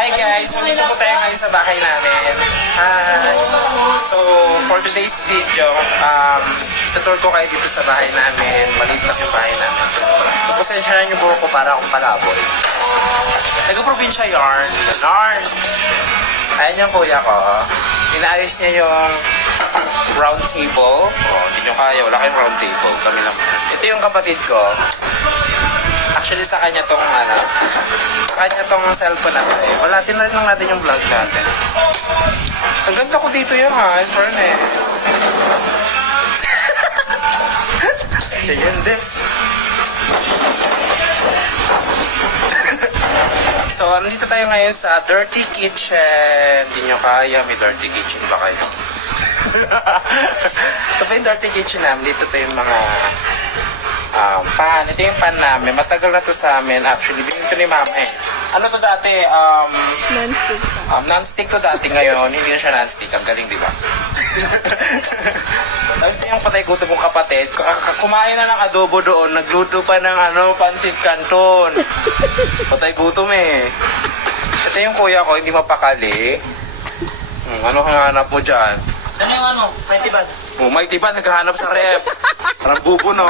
Hi guys! Nandito po tayo ngayon sa bahay namin. Hi! So, for today's video, tutur ko kayo dito sa bahay namin. Maliit lang yung bahay namin. Pasensya na yung buhok ko para akong palaboy. Taga-probinsya yarn. Yarn! Ayan yung kuya ko. Inaayos niya yung round table. Oh, hindi nyo kaya. Wala kayong round table. Kami lang. Ito yung kapatid ko. Actually, sa kanya tong cellphone na eh. Wala, tinry lang natin yung vlog natin. Ang ganda ko dito yan ha, in fairness. Ayan, this. So, nandito tayo ngayon sa Dirty Kitchen. Hindi nyo kaya, may Dirty Kitchen ba kayo? Ito pa yung Dirty Kitchen namin. Dito pa yung mga pan. Ito yung pan namin. Matagal na to sa amin. Actually, binigyan to ni mama eh. Ano to dati? Non-stick. Non-stick to dati ngayon. Hindi na siya non-stick. Ang galing, di ba? Tapos yung patay gutom kong kapatid. Kumain na ng adobo doon. Nagluto pa ng pansit canton. Patay gutom eh. Ito yung kuya ko. Hindi mapakali. Ano hanap mo dyan? Ano yung Mighty Bag? Mighty ba? Naghahanap sa rep. Parang bubo, no?